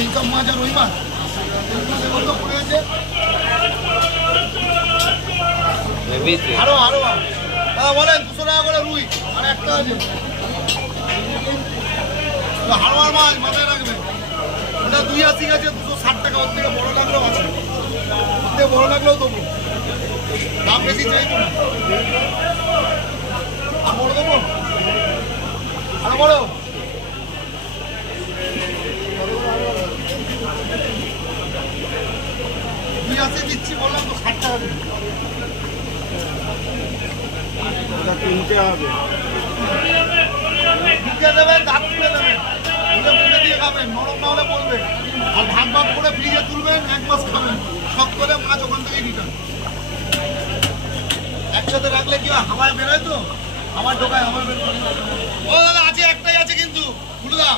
এইসব মাছ আর ওই মাছ কত পড়ে আছে আরো দাদা বলেন 200 টাকা করে রুই আর একটা আছে হাড়োয়ার মাছ মাথায় রাখবে ওটা 280 আছে 260 টাকা ওর থেকে বড় লাগলেও আছে ওর থেকে বড় লাগলেও দেবো দাম বেশি চাইবো না আর বড় দেবো আরো বড় 280 দিচ্ছি বললাম তো 60 টাকা দিচ্ছি কিনতে হবে দেবেন দাঁত তুলে দেবেন মুখে দিয়ে খাবেন নরম না হলে বলবেন আর ভাগ ভাগ করে ফ্রিজে তুলবেন 1 মাস খাবেন শক্ত করে মাছ ওখান থেকেই রিটার্ন একসাথে রাখলে কি হাওয়ায় বেরোয় তো আমার ঢোকায় হাওয়ায় বেরোয় ও দাদা আছে একটাই আছে কিন্তু গুলুদা